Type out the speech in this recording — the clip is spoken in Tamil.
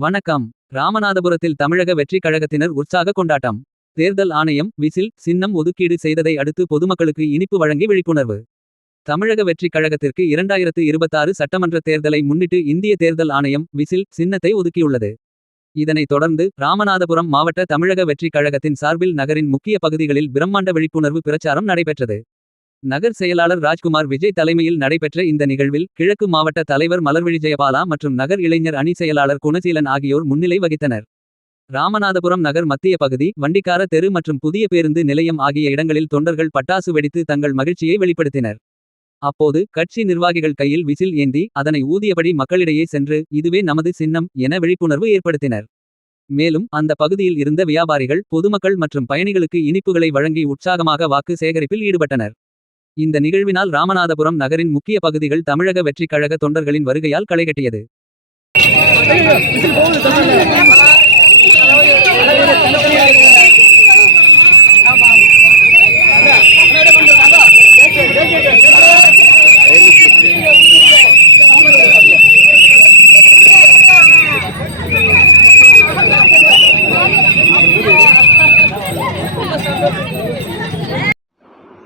வணக்கம். ராமநாதபுரத்தில் தமிழக வெற்றிக் கழகத்தினர் உற்சாக கொண்டாட்டம். தேர்தல் ஆணையம் விசில் சின்னம் ஒதுக்கீடு செய்ததை அடுத்து பொதுமக்களுக்கு இனிப்பு வழங்கி விழிப்புணர்வு. தமிழக வெற்றிக் கழகத்திற்கு இரண்டாயிரத்து இருபத்தாறு சட்டமன்ற தேர்தலை முன்னிட்டு இந்திய தேர்தல் ஆணையம் விசில் சின்னத்தை ஒதுக்கியுள்ளது. இதனைத் தொடர்ந்து ராமநாதபுரம் மாவட்ட தமிழக வெற்றிக் கழகத்தின் சார்பில் நகரின் முக்கிய பகுதிகளில் பிரம்மாண்ட விழிப்புணர்வு பிரச்சாரம் நடைபெற்றது. நகர் செயலாளர் ராஜ்குமார் விஜய் தலைமையில் நடைபெற்ற இந்த நிகழ்வில் கிழக்கு மாவட்ட தலைவர் மலர்விழி ஜெயபாலா மற்றும் நகர் இளைஞர் அணி செயலாளர் குணசீலன் ஆகியோர் முன்னிலை வகித்தனர். ராமநாதபுரம் நகர் மத்திய பகுதி வண்டிக்கார தெரு மற்றும் புதிய பேருந்து நிலையம் ஆகிய இடங்களில் தொண்டர்கள் பட்டாசு வெடித்து தங்கள் மகிழ்ச்சியை வெளிப்படுத்தினர். அப்போது கட்சி நிர்வாகிகள் கையில் விசில் ஏந்தி அதனை ஊதியபடி மக்களிடையே சென்று இதுவே நமது சின்னம் என விழிப்புணர்வு ஏற்படுத்தினர். மேலும் அந்த பகுதியில் இருந்த வியாபாரிகள் பொதுமக்கள் மற்றும் பயணிகளுக்கு இனிப்புகளை வழங்கி உற்சாகமாக வாக்கு சேகரிப்பில் ஈடுபட்டனர். இந்த நிகழ்வினால் ராமநாதபுரம் நகரின் முக்கிய பகுதிகள் தமிழக வெற்றிக் கழக தொண்டர்களின் வருகையால் களைகட்டியது.